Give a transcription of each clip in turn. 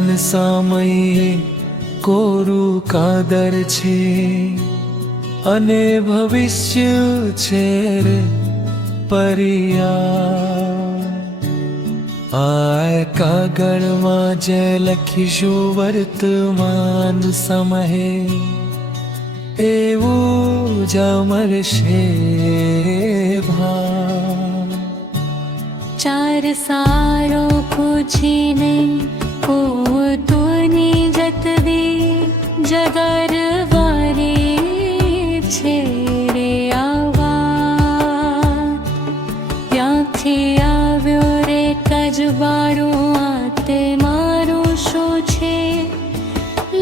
વર્તમાન સમયે કોરું કાદર છે અને ભવિષ્ય છે રે પર્યા। આ કાગળમાં જે લખીશું વર્તમાન સમયે એવું જ અમરશે ભાન। ચાર સારો પૂછીને પોતોની જતવે જગર વારે છે રે આવા। ત્યાંથી આવ્યો રે કજબારો આ તે મારું શું છે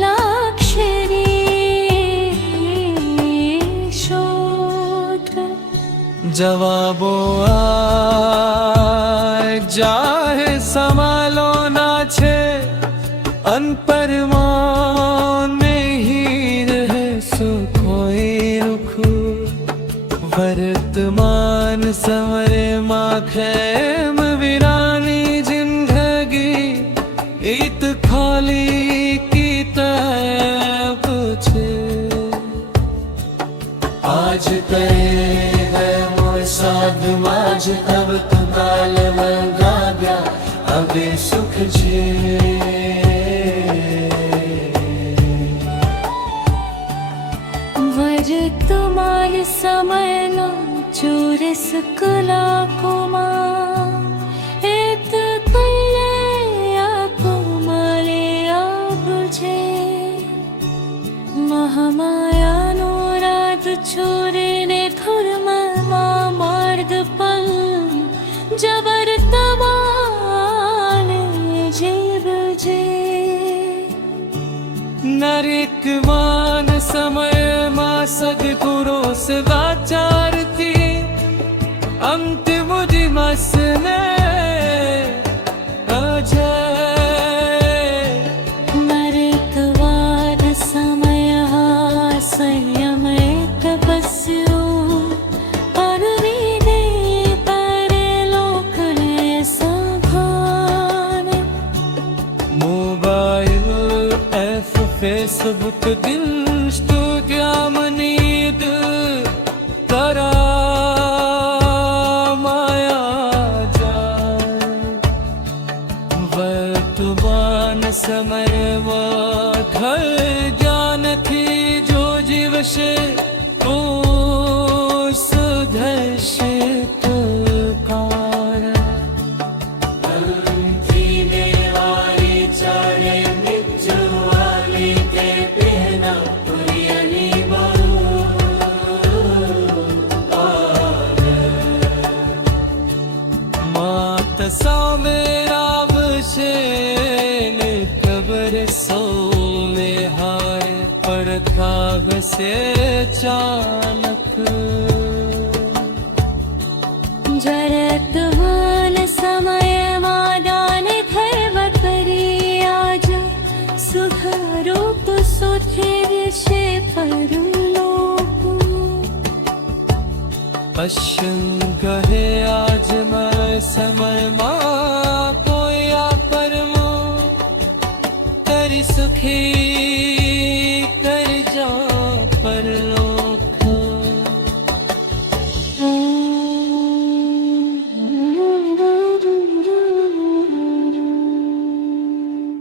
લક્ષ્ય રે શોધ। જવાબો જાહે સંભાલો ના છે અનપરમાં નહીં રહે સુખોઈ રૂખ। વર્તમાન સમરે માં ખેમ વીરાની જિંદગી ઈત ખાલી કિતાબ છે। આજ તે હૈ મોર સાધમાં જ અબ તું કાલ મંગા ગયા હવે સુખ છે। વર્તમાન સમયનો 24 કલાકોમાં એક કલ્યાકો મળે આવજે। મહામાયાનો રાત છોડીને ધર્મમાં માર્ગ પર જબર તમાને જીવજે। નરેકમાન સમયમાં સદગુરુ સદાચારથી અંતિમ દિવસને અજય। મરેકવાદ સમય સંયમ તપસ્યો પરવીને કરે લોકને સંભાન। મોબાઈલ એફ ફેસબુક દિલ સ્ટુડિયા મનીદ તારા માયા જાય। વર્તમાન સમયમાં ઘર જ્ઞાનથી જો જીવશે તો સુધરશે કાર। માત સામે આવશે ને કબર સૌને હાય પડખાવશે ચાલક। વર્તમાન સમયમાં દાન ધર્મ કરી આજ સુખરૂપ સુધીરશે પરલોક। પશ્ચિમ કહે આજ મેં સમયમાં કોઈ આ પરમો તરી સુખી